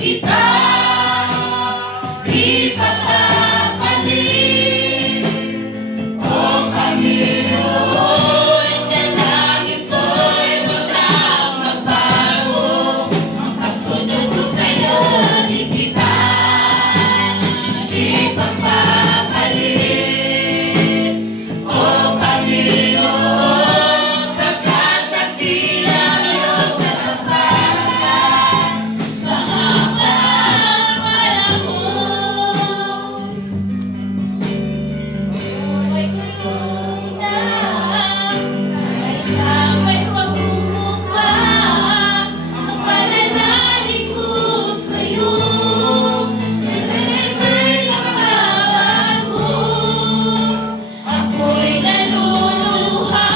kita ipapapalit. O Panginoon, dalangin ko'y wag nang magbago. Ang pagsunod ko sa'yo, di kita ipapapalit. O Panginoon, pagkat nagtila iyong katapangan sa habang panahon. May gulong na kahit kapa'y pagsubok pa, ang pananalig ko sa'yo, never nagbabago. Ako'y naluluha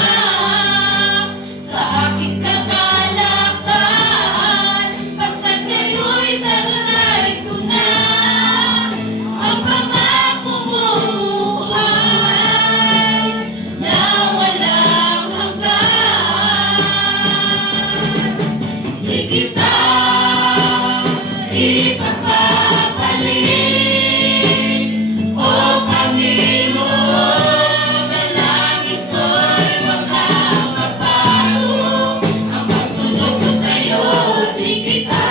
sa aking kagalakan, pagkat ngayon'y taglay ko na ang pangako buhay na walang hanggan. Di kita ipapapalit. O Panginoon, dalangin ko'y wag kang magbago. Ang pagsunod ko sa'yo, di kita